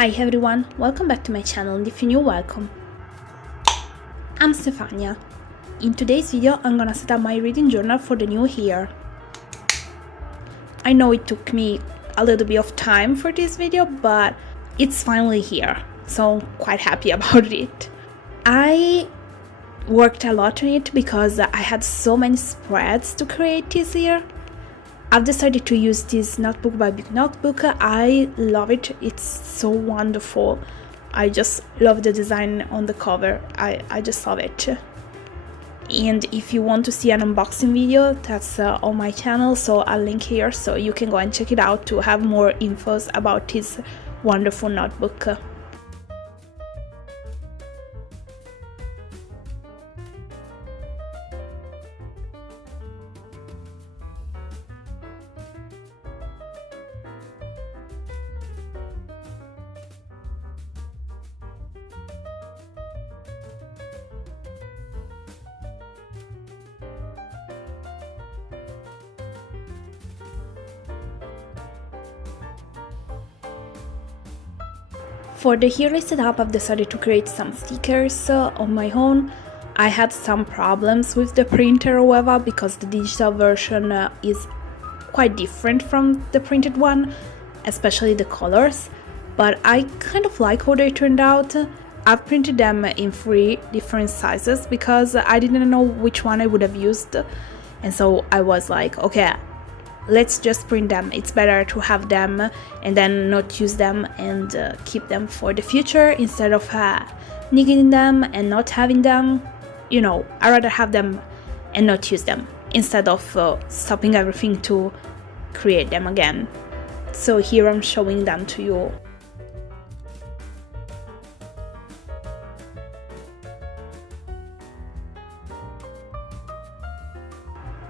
Hi everyone, welcome back to my channel, and if you're new, welcome. I'm Stefania. In today's video, I'm gonna set up my reading journal for the new year. I know it took me a little bit of time for this video, but it's finally here, so I'm quite happy about it. I worked a lot on it because I had so many spreads to create this year. I've decided to use this notebook by Buke notebook. I love it, it's so wonderful. I just love the design on the cover, I just love it. And if you want to see an unboxing video, that's on my channel, so I'll link here so you can go and check it out to have more infos about this wonderful notebook. For the yearly setup, I've decided to create some stickers on my own. I had some problems with the printer, however, because the digital version is quite different from the printed one, especially the colors, but I kind of like how they turned out. I've printed them in 3 different sizes because I didn't know which one I would have used, and so I was like, okay, let's just print them. It's better to have them and then not use them and keep them for the future instead of needing them and not having them. You know, I'd rather have them and not use them instead of stopping everything to create them again. So here I'm showing them to you.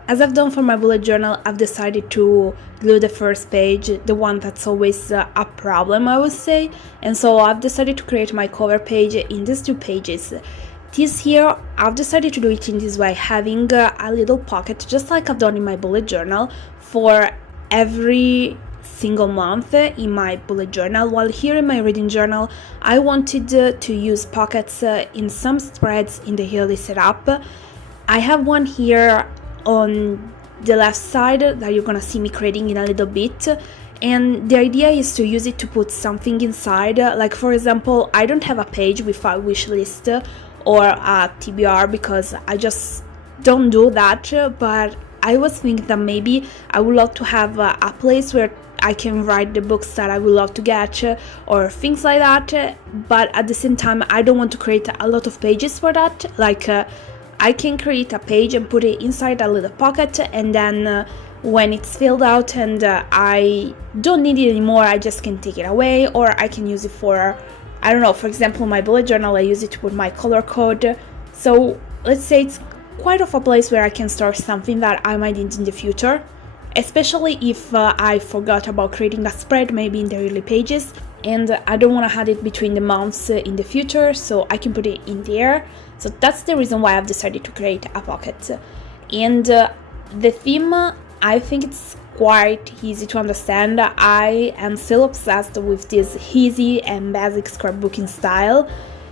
As I've done for my bullet journal, I've decided to glue the first page, the one that's always a problem, I would say, and so I've decided to create my cover page in these 2 pages. This here, I've decided to do it in this way, having a little pocket, just like I've done in my bullet journal, for every single month in my bullet journal, while here in my reading journal, I wanted to use pockets in some spreads in the yearly setup. I have one here on the left side that you're gonna see me creating in a little bit, and the idea is to use it to put something inside, like for example, I don't have a page with a wish list or a TBR because I just don't do that, but I was thinking that maybe I would love to have a place where I can write the books that I would love to get or things like that, but at the same time I don't want to create a lot of pages for that. Like I can create a page and put it inside a little pocket, and then when it's filled out and I don't need it anymore, I just can take it away, or I can use it for, I don't know, for example, my bullet journal, I use it to put my color code. So let's say it's quite of a place where I can store something that I might need in the future, especially if I forgot about creating a spread maybe in the early pages and I don't want to have it between the months in the future, so I can put it in there. So that's the reason why I've decided to create a pocket. And the theme, I think it's quite easy to understand. I am still obsessed with this easy and basic scrapbooking style,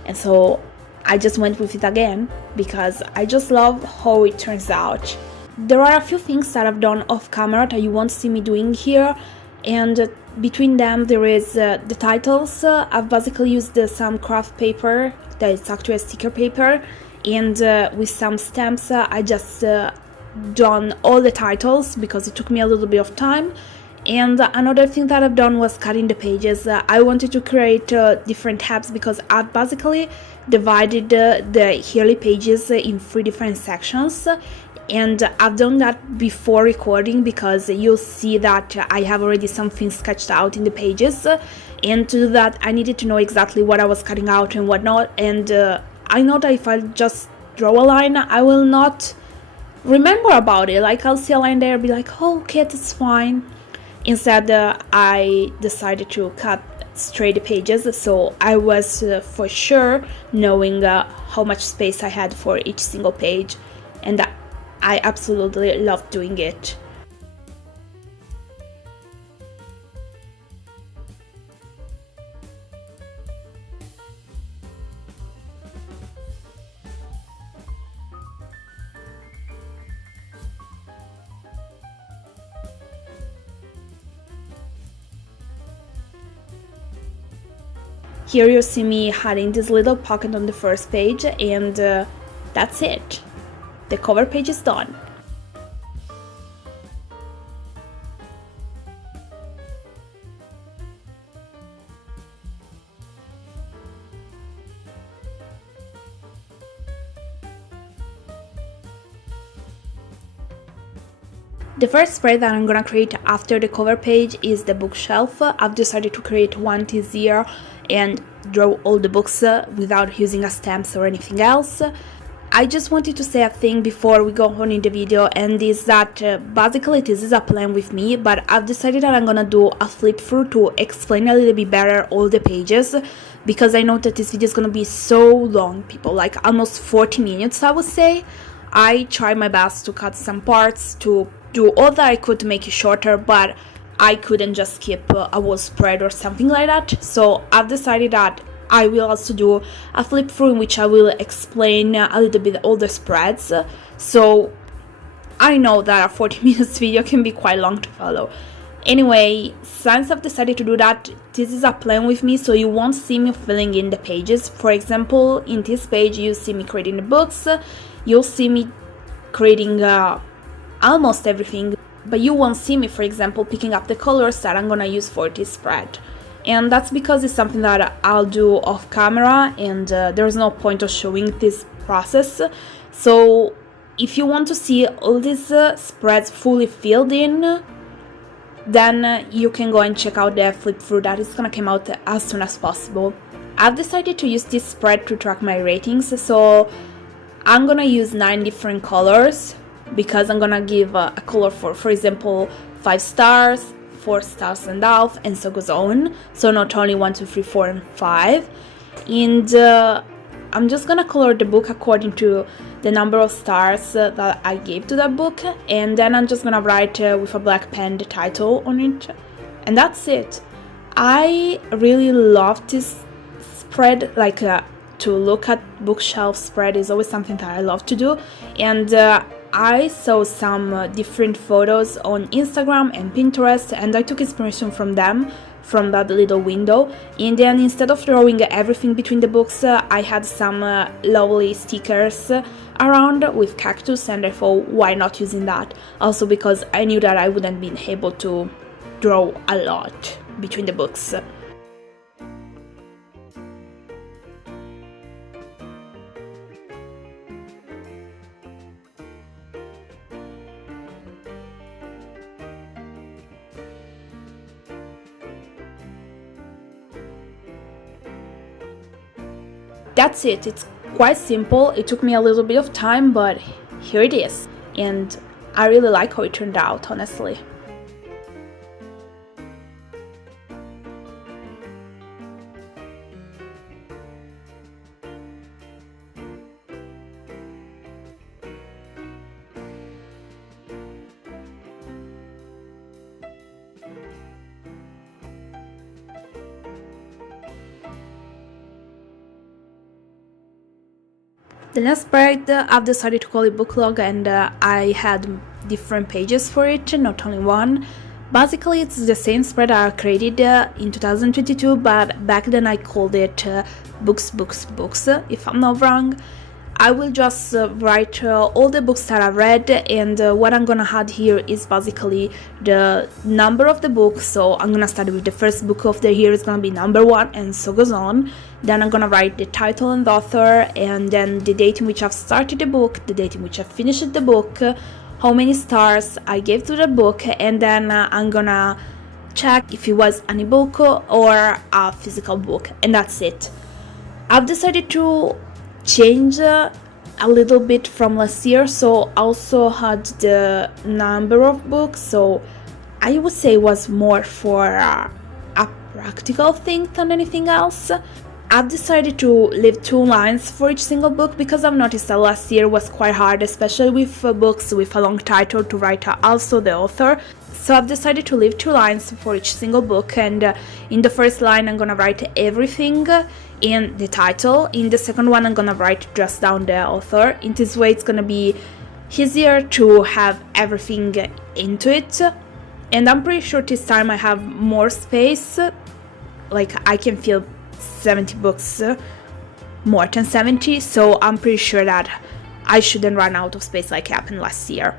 and so I just went with it again because I just love how it turns out. There are a few things that I've done off camera that you won't see me doing here, and between them there is the titles. I've basically used some craft paper that is actually a sticker paper, and with some stamps I just done all the titles because it took me a little bit of time. And another thing that I've done was cutting the pages. I wanted to create different tabs because I've basically divided the yearly pages in 3 different sections, and I've done that before recording because you'll see that I have already something sketched out in the pages, and to do that I needed to know exactly what I was cutting out and what not, and I know that if I just draw a line I will not remember about it. Like I'll see a line there and be like, oh okay, that's fine. Instead I decided to cut straight the pages, so I was for sure knowing how much space I had for each single page, and I absolutely loved doing it. Here you see me adding this little pocket on the first page, and that's it. The cover page is done. The first spread that I'm gonna create after the cover page is the bookshelf. I've decided to create one easier and draw all the books without using a stamps or anything else. I just wanted to say a thing before we go on in the video, and is that basically this is a plan with me, but I've decided that I'm gonna do a flip through to explain a little bit better all the pages, because I know that this video is gonna be so long, people, like almost 40 minutes I would say. I tried my best to cut some parts, to do all that I could to make it shorter, but I couldn't just skip a whole spread or something like that. So I've decided that I will also do a flip through in which I will explain a little bit all the spreads. So I know that a 40 minutes video can be quite long to follow. Anyway, since I've decided to do that, this is a plan with me, so you won't see me filling in the pages. For example, in this page you see me creating the books, you'll see me creating almost everything, but you won't see me, for example, picking up the colors that I'm gonna use for this spread. And that's because it's something that I'll do off camera, and there's no point of showing this process. So if you want to see all these spreads fully filled in, then you can go and check out the flip through that is gonna come out as soon as possible. I've decided to use this spread to track my ratings, so I'm gonna use 9 different colors, because I'm gonna give a color for example, 5 stars, 4 stars and half, and so goes on. So not only 1, 2, 3, 4, and 5. And I'm just gonna color the book according to the number of stars that I gave to that book, and then I'm just gonna write with a black pen the title on it, and that's it. I really love this spread, like to look at bookshelf spread is always something that I love to do, and I saw some different photos on Instagram and Pinterest, and I took inspiration from them, from that little window. And then instead of drawing everything between the books, I had some lovely stickers around with cactus, and I thought, why not using that? Also because I knew that I wouldn't be able to draw a lot between the books. That's it. It's quite simple. It took me a little bit of time, but here it is. And I really like how it turned out, honestly. The next spread, I've decided to call it book log, and I had different pages for it, not only one. Basically, it's the same spread I created in 2022, but back then I called it books, if I'm not wrong. I will just write all the books that I've read, and what I'm gonna add here is basically the number of the book. So I'm gonna start with the first book of the year, it's gonna be number 1, and so goes on. Then I'm gonna write the title and the author, and then the date in which I've started the book, the date in which I finished the book, how many stars I gave to the book, and then I'm gonna check if it was an ebook or a physical book, and that's it. I've decided to change a little bit from last year, so also had the number of books, so I would say it was more for a practical thing than anything else. I've decided to leave 2 lines for each single book, because I've noticed that last year was quite hard, especially with books with a long title, to write also the author. So I've decided to leave 2 lines for each single book, and in the first line I'm gonna write everything in the title. In the second one I'm gonna write just down the author. In this way it's gonna be easier to have everything into it, and I'm pretty sure this time I have more space, like I can fill 70 books, more than 70, so I'm pretty sure that I shouldn't run out of space like happened last year.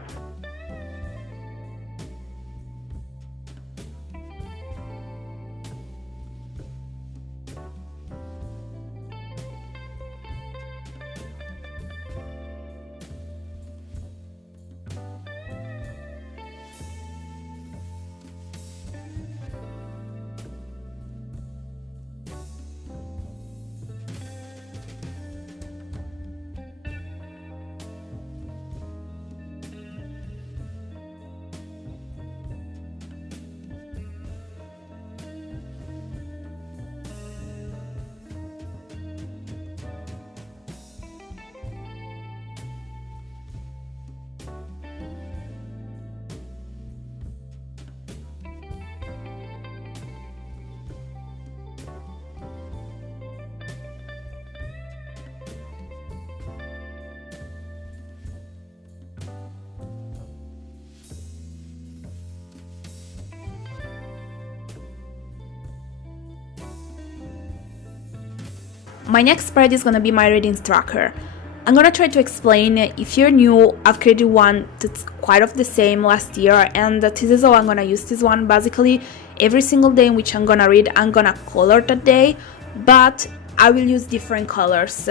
My next spread is gonna be my reading tracker. I'm gonna try to explain. If you're new, I've created one that's quite of the same last year, and this is how I'm gonna use this one. Basically, every single day in which I'm gonna read, I'm gonna color that day, but I will use different colors.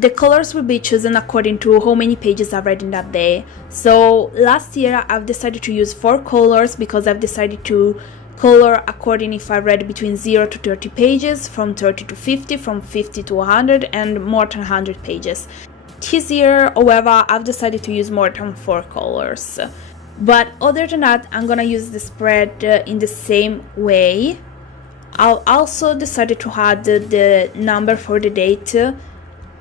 The colors will be chosen according to how many pages I've read in that day. So last year I've decided to use 4 colors because I've decided to color according if I read between 0 to 30 pages, from 30 to 50, from 50 to 100, and more than 100 pages. This year, however, I've decided to use more than 4 colors. But other than that, I'm gonna use the spread in the same way. I'll also decided to add the number for the date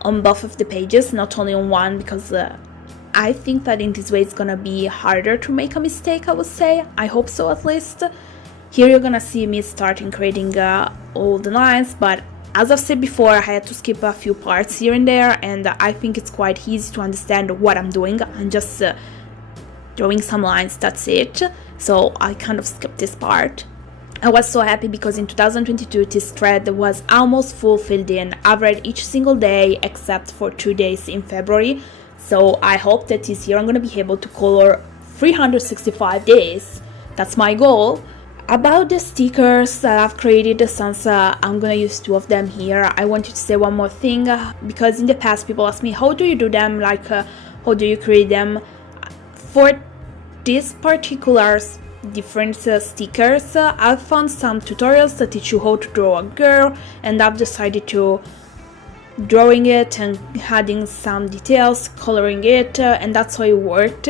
on both of the pages, not only on one, because I think that in this way it's gonna be harder to make a mistake, I would say. I hope so, at least. Here you're gonna see me starting creating all the lines, but as I've said before, I had to skip a few parts here and there, and I think it's quite easy to understand what I'm doing. I'm just drawing some lines, that's it. So I kind of skipped this part. I was so happy because in 2022 this thread was almost full filled in. I've read each single day except for 2 days in February. So I hope that this year I'm gonna be able to color 365 days. That's my goal. About the stickers that I've created, since I'm gonna use 2 of them here, I wanted to say one more thing, because in the past people asked me, how do you do them, like how do you create them? For these particular different stickers, I've found some tutorials that teach you how to draw a girl, and I've decided to drawing it and adding some details, coloring it, and that's how it worked.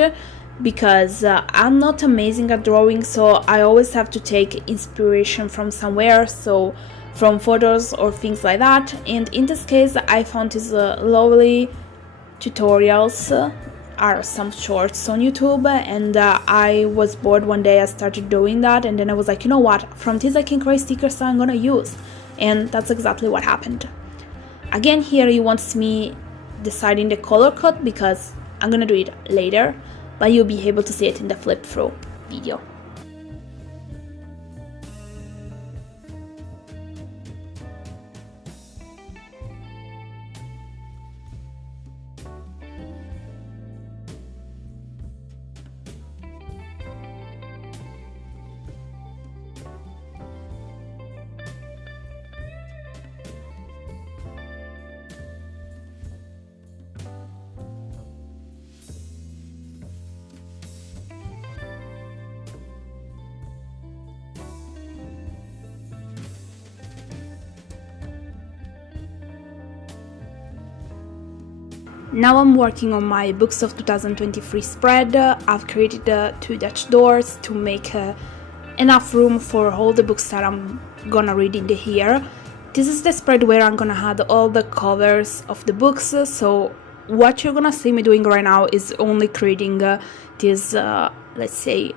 Because I'm not amazing at drawing, so I always have to take inspiration from somewhere, so from photos or things like that. And in this case I found these lovely tutorials, are some shorts on YouTube, and I was bored one day. I started doing that, and then I was like, you know what, from this I can create stickers that I'm gonna use, and that's exactly what happened. Again, here you won't see me deciding the color code because I'm gonna do it later, but you'll be able to see it in the flip through video. Now I'm working on my Books of 2023 spread. I've created 2 Dutch doors to make enough room for all the books that I'm gonna read in the year. This is the spread where I'm gonna add all the covers of the books, so what you're gonna see me doing right now is only creating this, let's say,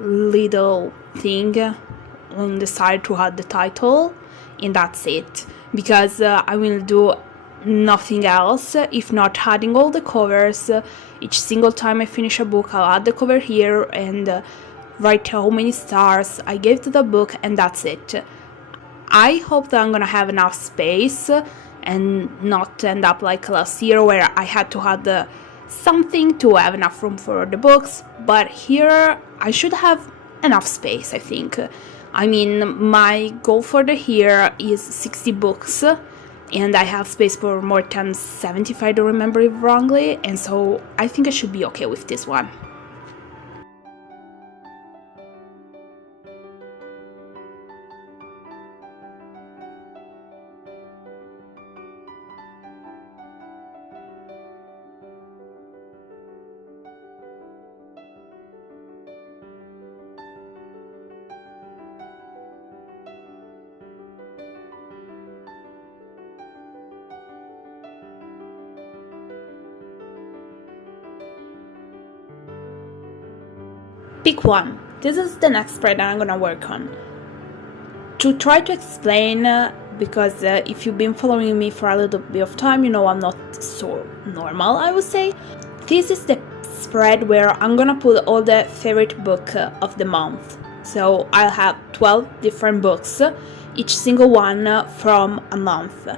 little thing on the side to add the title, and that's it, because I will do nothing else if not adding all the covers. Each single time I finish a book, I'll add the cover here and write how many stars I gave to the book, and that's it. I hope that I'm gonna have enough space and not end up like last year where I had to add something to have enough room for the books, but here I should have enough space, I think. I mean, my goal for the year is 60 books, and I have space for more than 70 if I don't remember it wrongly, and so I think I should be okay with this one. Pick one. This is the next spread that I'm gonna work on. To try to explain, because if you've been following me for a little bit of time, you know I'm not so normal, I would say. This is the spread where I'm gonna put all the favorite book of the month. So I'll have 12 different books, each single one from a month.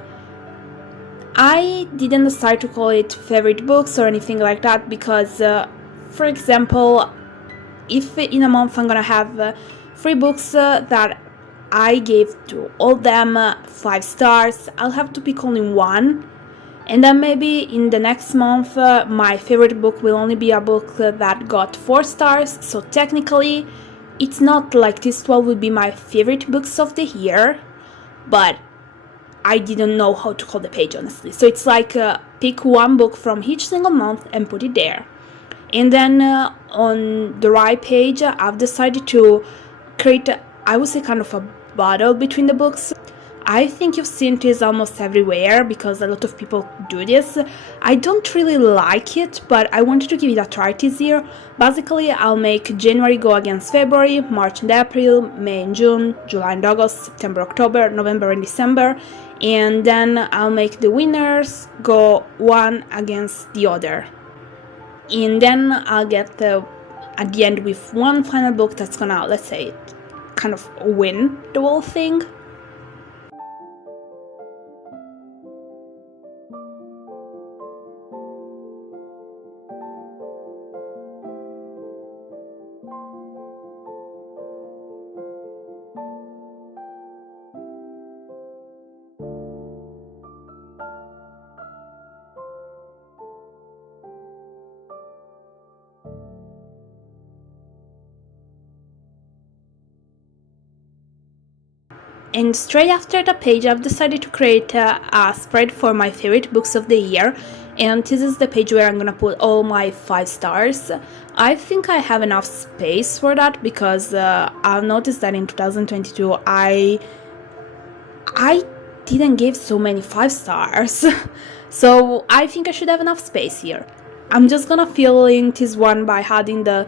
I didn't decide to call it favorite books or anything like that because, for example, if in a month I'm gonna have 3 books that I gave to all them 5 stars, I'll have to pick only one, and then maybe in the next month my favorite book will only be a book that got 4 stars, so technically it's not like these 12 would be my favorite books of the year, but I didn't know how to call the page, honestly. So it's like pick one book from each single month and put it there. And then on the right page, I've decided to create, I would say, kind of a battle between the books. I think you've seen this almost everywhere because a lot of people do this. I don't really like it, but I wanted to give it a try this year. Basically, I'll make January go against February, March and April, May and June, July and August, September, October, November and December, and then I'll make the winners go one against the other. And then I'll get at the end with one final book that's gonna, let's say, kind of win the whole thing. And straight after the page, I've decided to create a spread for my favorite books of the year, and this is the page where I'm gonna put all my 5 stars. I think I have enough space for that because I've noticed that in 2022 I didn't give so many 5 stars, so I think I should have enough space here. I'm just gonna fill in this one by adding the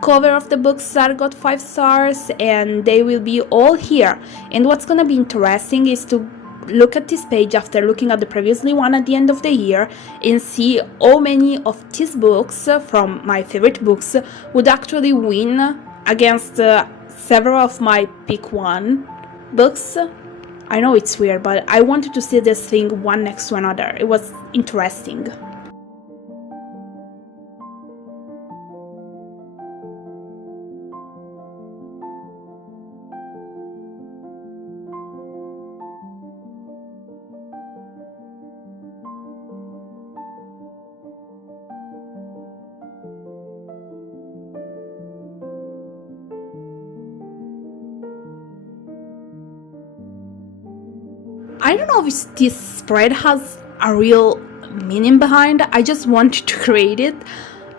cover of the books that got 5 stars, and they will be all here. And what's gonna be interesting is to look at this page after looking at the previously one at the end of the year and see how many of these books from my favorite books would actually win against several of my pick one books. I know it's weird, but I wanted to see this thing one next to another. It was interesting. I don't know if this spread has a real meaning behind. I just wanted to create it.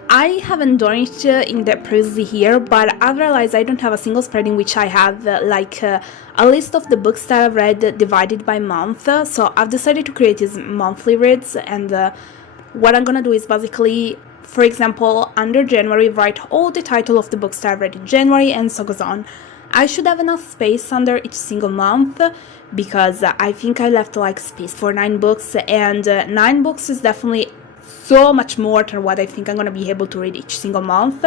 I haven't done it in the previous year, but I've realized I don't have a single spread in which I have a list of the books that I've read divided by month. So I've decided to create these monthly reads, and what I'm gonna do is basically, for example, under January, write all the title of the books that I've read in January, and so goes on. I should have enough space under each single month because I think I left space for 9 books, and 9 books is definitely so much more than what I think I'm gonna be able to read each single month.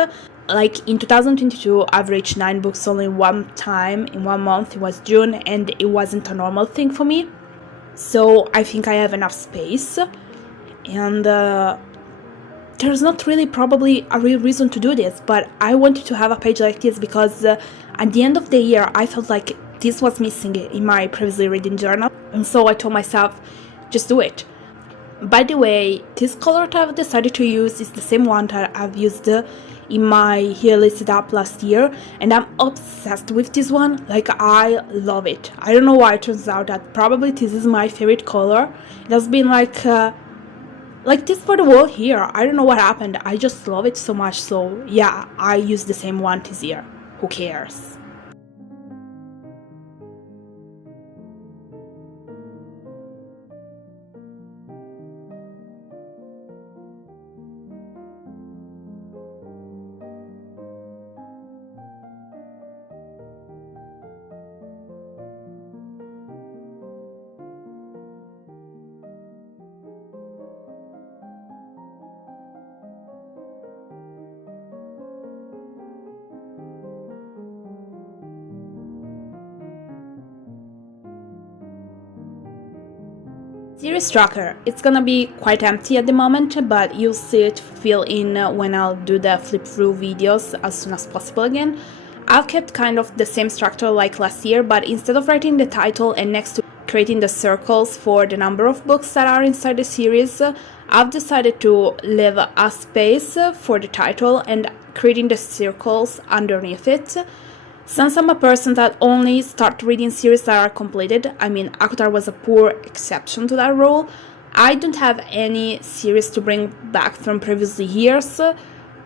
like in 2022 I've reached 9 books only one time in 1 month. It was June, and it wasn't a normal thing for me, so I think I have enough space, and there's not really probably a real reason to do this, but I wanted to have a page like this because at the end of the year I felt like this was missing in my previously reading journal, and so I told myself, just do it. By the way, this color that I've decided to use is the same one that I've used in my yearly setup last year, and I'm obsessed with this one. Like, I love it. I don't know why. It turns out that probably this is my favorite color. It has been like this for the whole year. I don't know what happened. I just love it so much. So yeah, I use the same one this year. Who cares? Series tracker, it's gonna be quite empty at the moment, but you'll see it fill in when I'll do the flip through videos as soon as possible again. I've kept kind of the same structure like last year, but instead of writing the title and next to creating the circles for the number of books that are inside the series, I've decided to leave a space for the title and creating the circles underneath it. Since I'm a person that only start reading series that are completed, I mean, Akutar was a poor exception to that rule, I don't have any series to bring back from previous years,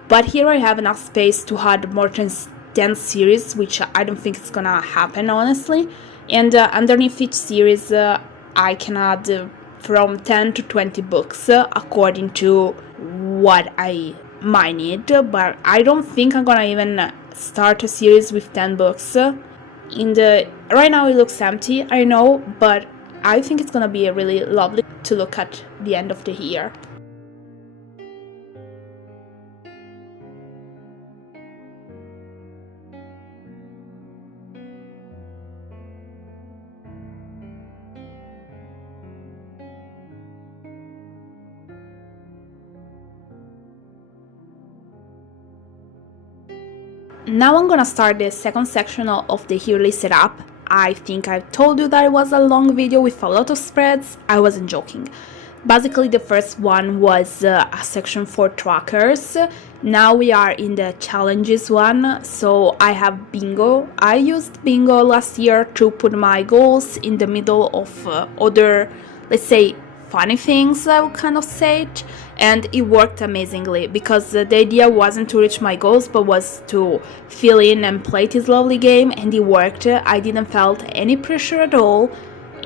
but here I have enough space to add more than 10 series, which I don't think is gonna happen, honestly. And underneath each series, I can add from 10 to 20 books, according to what I might need, but I don't think I'm gonna even start a series with 10 books. Right now it looks empty, I know, but I think it's gonna be really lovely to look at the end of the year. Now I'm gonna start the second section of the yearly setup. I think I told you that it was a long video with a lot of spreads. I wasn't joking. Basically, the first one was a section for trackers. Now we are in the challenges one. So I have bingo. I used bingo last year to put my goals in the middle of other, let's say, funny things, I would kind of say it, and it worked amazingly because the idea wasn't to reach my goals but was to fill in and play this lovely game, and it worked. I didn't felt any pressure at all,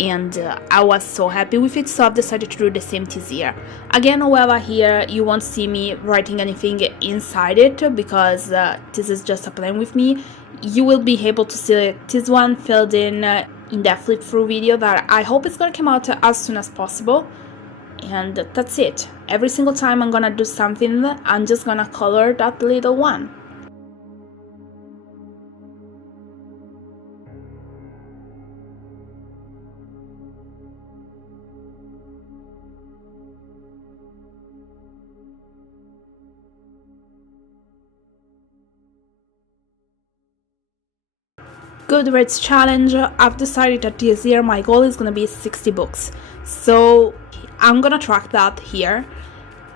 and I was so happy with it, so I've decided to do the same this year. Again, however, here you won't see me writing anything inside it because this is just a plan with me. You will be able to see this one filled in that flip through video that I hope is gonna come out as soon as possible. And that's it. Every single time I'm gonna do something, I'm just gonna color that little one. Goodreads challenge, I've decided that this year my goal is gonna be 60 books. So I'm gonna track that here.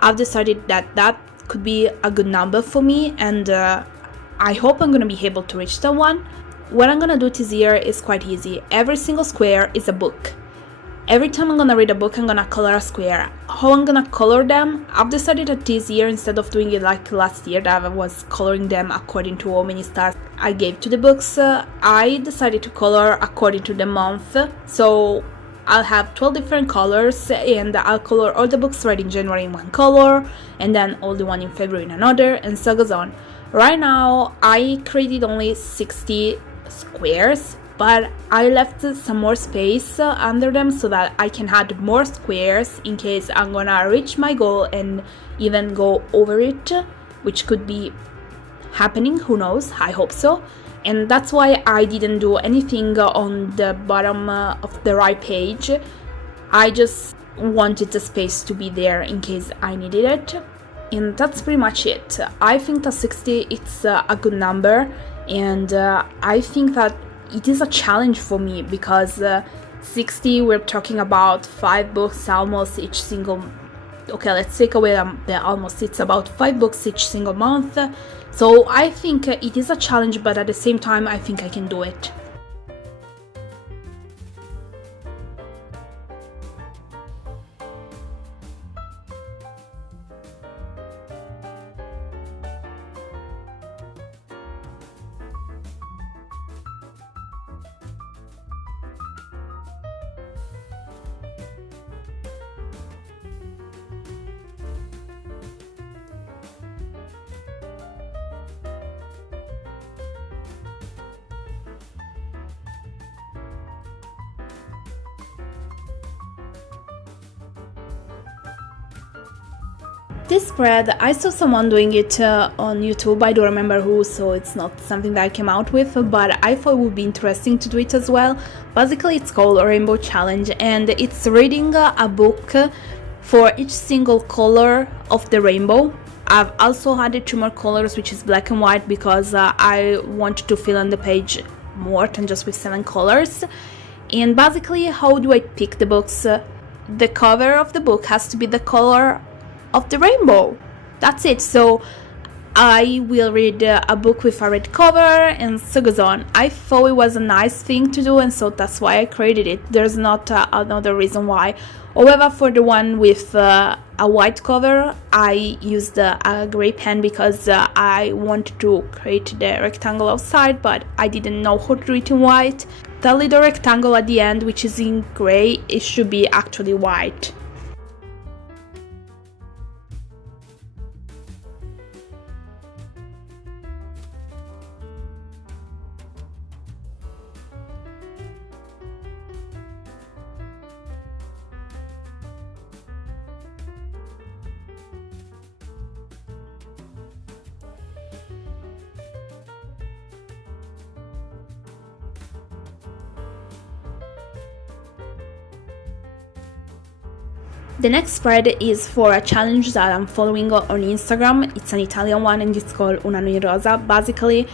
I've decided that that could be a good number for me, and I hope I'm gonna be able to reach that one. What I'm gonna do this year is quite easy. Every single square is a book. Every time I'm gonna read a book, I'm gonna color a square. How I'm gonna color them? I've decided that this year, instead of doing it like last year that I was coloring them according to how many stars I gave to the books, I decided to color according to the month. So I'll have 12 different colors, and I'll color all the books read in January in one color, and then all the one in February in another, and so goes on. Right now, I created only 60 squares, but I left some more space under them so that I can add more squares in case I'm gonna reach my goal and even go over it, which could be happening, who knows, I hope so. And that's why I didn't do anything on the bottom of the right page. I just wanted the space to be there in case I needed it. And that's pretty much it. I think that 60 it's a good number, and I think that it is a challenge for me because 60, we're talking about 5 books almost each single. Okay, let's take away the almost. It's about 5 books each single month. So I think it is a challenge, but at the same time, I think I can do it. This spread, I saw someone doing it on YouTube, I don't remember who, so it's not something that I came out with, but I thought it would be interesting to do it as well. Basically, it's called a Rainbow Challenge, and it's reading a book for each single color of the rainbow. I've also added 2 more colors, which is black and white, because I wanted to fill in the page more than just with 7 colors. And basically, how do I pick the books? The cover of the book has to be the color of the rainbow. That's it. So I will read a book with a red cover, and so goes on. I thought it was a nice thing to do, and so that's why I created it. There's not another reason why. However, for the one with a white cover, I used a gray pen because I wanted to create the rectangle outside, but I didn't know how to do it in white. The little rectangle at the end, which is in gray, it should be actually white. The next spread is for a challenge that I'm following on Instagram. It's an Italian one, and it's called Un anno Rosa. Basically,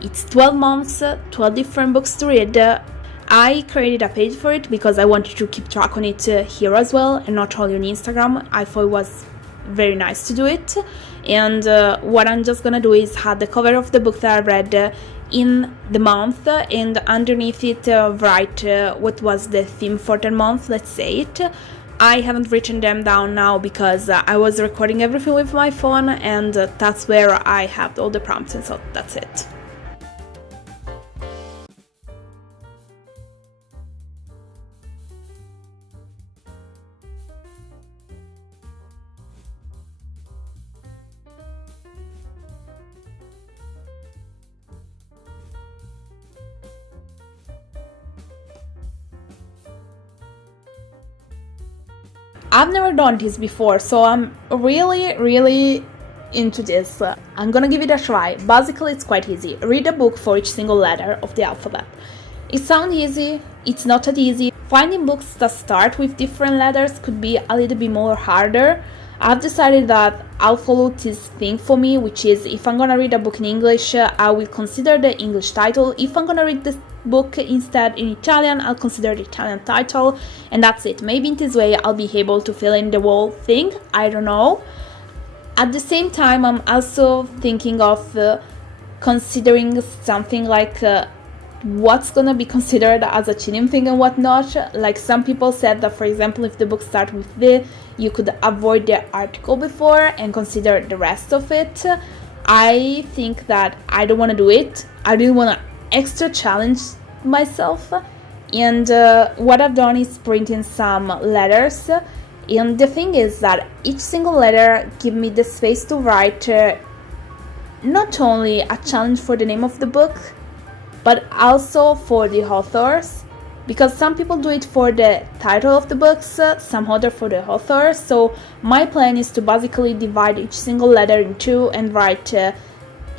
it's 12 months, 12 different books to read. I created a page for it because I wanted to keep track on it here as well, and not only on Instagram. I thought it was very nice to do it. And what I'm just gonna do is add the cover of the book that I read in the month, and underneath it write what was the theme for the month, let's say it. I haven't written them down now because I was recording everything with my phone, and that's where I have all the prompts, and so that's it. I've never done this before, so I'm really into this. I'm gonna give it a try. Basically, it's quite easy. Read a book for each single letter of the alphabet. It sounds easy, it's not that easy. Finding books that start with different letters could be a little bit more harder. I've decided that I'll follow this thing for me, which is if I'm gonna read a book in English, I will consider the English title. If I'm gonna read this book instead in Italian, I'll consider the Italian title, and that's it. Maybe in this way I'll be able to fill in the whole thing, I don't know. At the same time, I'm also thinking of considering something like what's gonna be considered as a cheating thing and whatnot. Like some people said that, for example, if the book starts with the, you could avoid the article before and consider the rest of it. I think that I don't want to do it. I didn't want to extra challenge myself, and what I've done is print in some letters, and the thing is that each single letter give me the space to write not only a challenge for the name of the book, but also for the authors, because some people do it for the title of the books, some other for the author. So my plan is to basically divide each single letter in two and write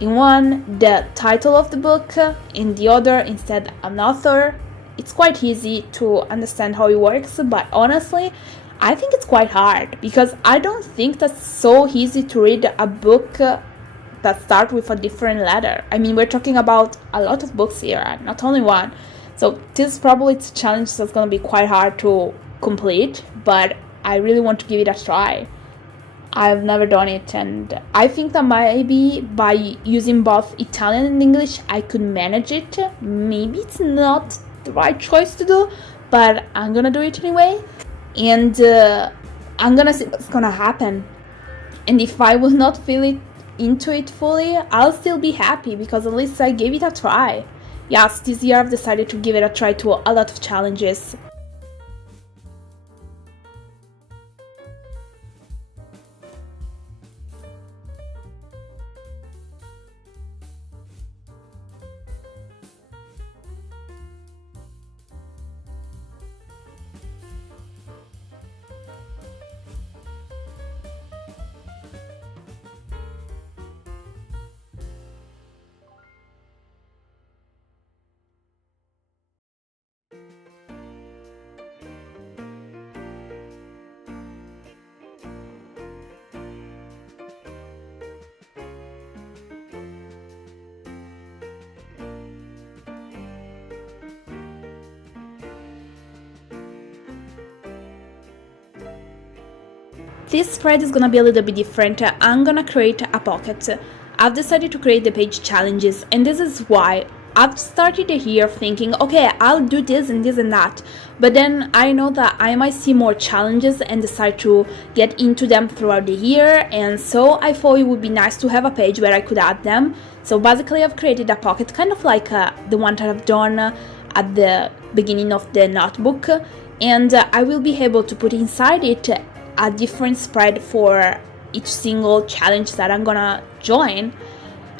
In one, the title of the book, in the other, instead, an author. It's quite easy to understand how it works, but honestly, I think it's quite hard because I don't think that's so easy to read a book that starts with a different letter. I mean, we're talking about a lot of books here, not only one. So this probably it's a challenge that's going to be quite hard to complete, but I really want to give it a try. I've never done it, and I think that maybe by using both Italian and English I could manage it. Maybe it's not the right choice to do, but I'm gonna do it anyway, and I'm gonna see what's gonna happen. And if I will not feel it into it fully, I'll still be happy because at least I gave it a try. Yes, this year I've decided to give it a try to a lot of challenges. This spread is gonna be a little bit different. I'm gonna create a pocket. I've decided to create the page challenges, and this is why. I've started here thinking, okay, I'll do this and this and that, but then I know that I might see more challenges and decide to get into them throughout the year, and so I thought it would be nice to have a page where I could add them. So basically I've created a pocket, kind of like the one that I've done at the beginning of the notebook, and I will be able to put inside it a different spread for each single challenge that I'm gonna join.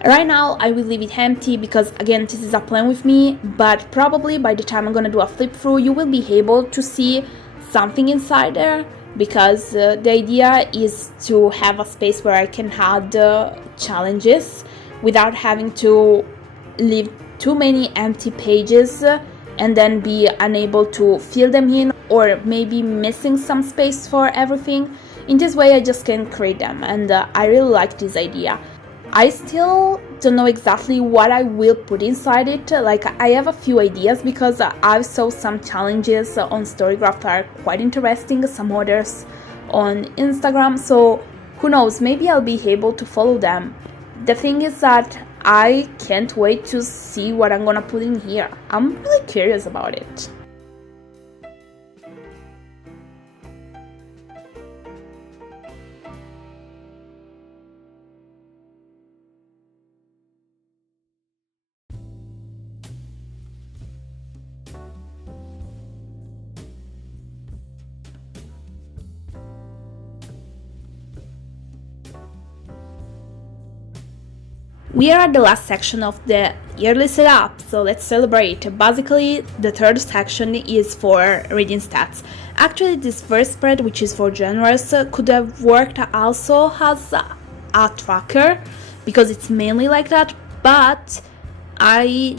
Right now I will leave it empty because again this is a plan with me, but probably by the time I'm gonna do a flip through you will be able to see something inside there, because the idea is to have a space where I can add challenges without having to leave too many empty pages and then be unable to fill them in, or maybe missing some space for everything. In this way I just can create them, and I really like this idea. I still don't know exactly what I will put inside it. Like, I have a few ideas because I saw some challenges on Storygraph that are quite interesting, some others on Instagram, so who knows, maybe I'll be able to follow them. The thing is that I can't wait to see what I'm gonna put in here. I'm really curious about it. We are at the last section of the yearly setup, so let's celebrate. Basically, the third section is for reading stats. Actually, this first spread, which is for genres, could have worked also as a tracker, because it's mainly like that, but I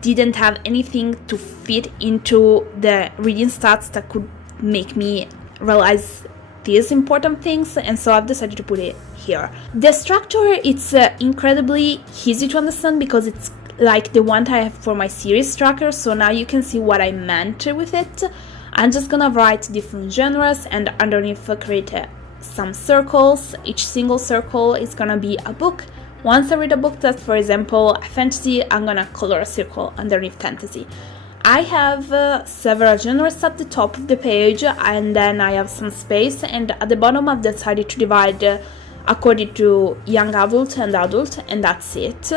didn't have anything to fit into the reading stats that could make me realize these important things, and so I've decided to put it here. The structure, it's incredibly easy to understand because it's like the one that I have for my series tracker, so now you can see what I meant with it. I'm just gonna write different genres and underneath create some circles. Each single circle is gonna be a book. Once I read a book that's, for example, a fantasy, I'm gonna color a circle underneath fantasy. I have several genres at the top of the page, and then I have some space, and at the bottom I've decided to divide according to young adult and adult, and that's it.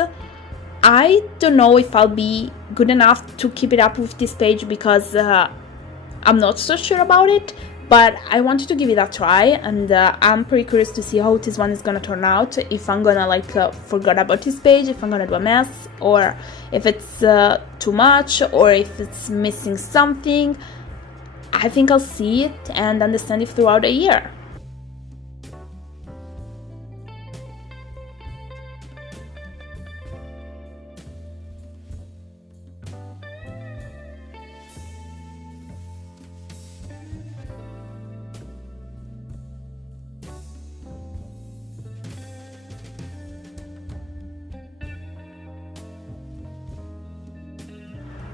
I don't know if I'll be good enough to keep it up with this page because I'm not so sure about it, but I wanted to give it a try, and I'm pretty curious to see how this one is gonna turn out, if I'm gonna forget about this page, if I'm gonna do a mess, or if it's too much, or if it's missing something. I think I'll see it and understand it throughout the year.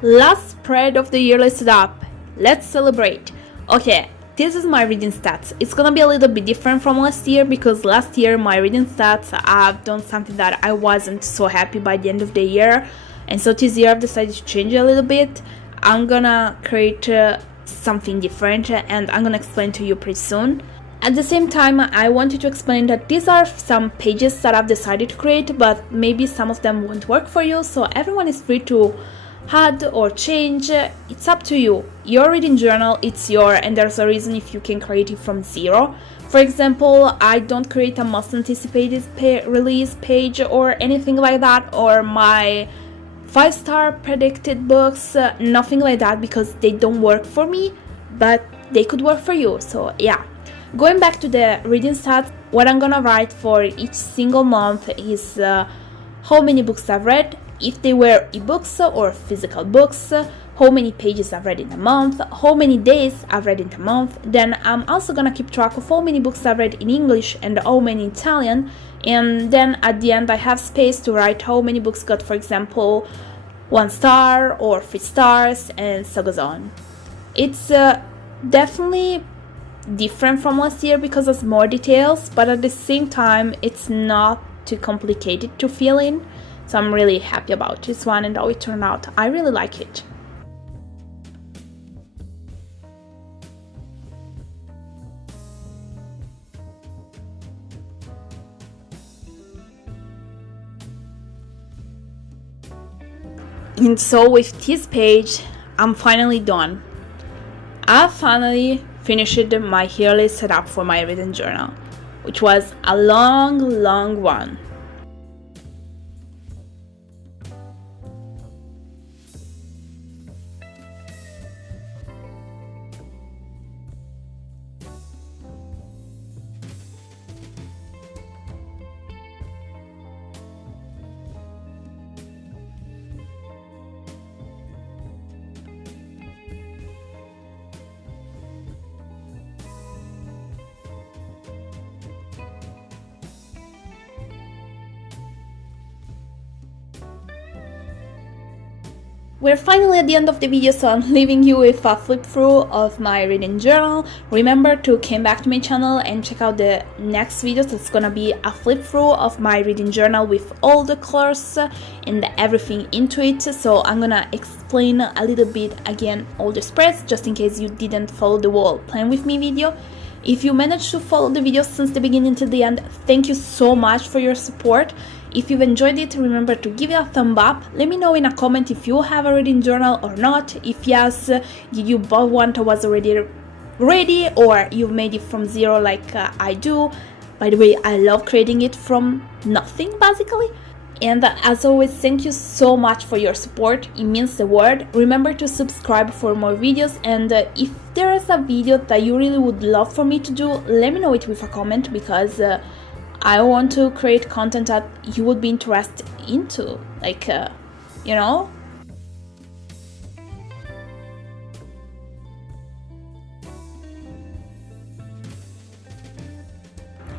last spread of the yearly setup. Let's celebrate. Okay, this is my reading stats. It's gonna be a little bit different from last year because last year my reading stats, I've done something that I wasn't so happy by the end of the year, and so this year I've decided to change it a little bit. I'm gonna create something different and I'm gonna explain to you pretty soon. At the same time, I wanted to explain that these are some pages that I've decided to create, but maybe some of them won't work for you, so everyone is free to add or change. It's up to you. Your reading journal, it's your, and there's a reason if you can create it from zero. For example, I don't create a most anticipated release page or anything like that, or my 5-star predicted books, nothing like that, because they don't work for me, but they could work for you. So yeah, going back to the reading stats, what I'm gonna write for each single month is how many books I've read, if they were ebooks or physical books, how many pages I've read in a month, how many days I've read in a month. Then I'm also gonna keep track of how many books I've read in English and how many in Italian, and then at the end I have space to write how many books got, for example, 1 star or 3 stars, and so goes on. It's definitely different from last year because there's more details, but at the same time it's not too complicated to fill in. So I'm really happy about this one and how it turned out. I really like it. And so with this page, I'm finally done. I finally finished my yearly setup for my reading journal, which was a long one. We're finally at the end of the video, so I'm leaving you with a flip through of my reading journal. Remember to come back to my channel and check out the next videos. It's gonna be a flip through of my reading journal with all the colors and everything into it. So I'm gonna explain a little bit again all the spreads, just in case you didn't follow the whole plan with me video. If you managed to follow the video since the beginning to the end, thank you so much for your support. If you've enjoyed it, remember to give it a thumb up. Let me know in a comment if you have a reading journal or not. If yes, did you buy one that was already ready, or you've made it from zero like I do. By the way, I love creating it from nothing basically. And as always, thank you so much for your support. It means the world. Remember to subscribe for more videos, and if there is a video that you really would love for me to do, let me know it with a comment, because I want to create content that you would be interested into, like, you know?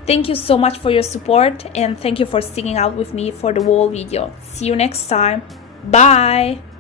Thank you so much for your support, and thank you for sticking out with me for the whole video. See you next time. Bye!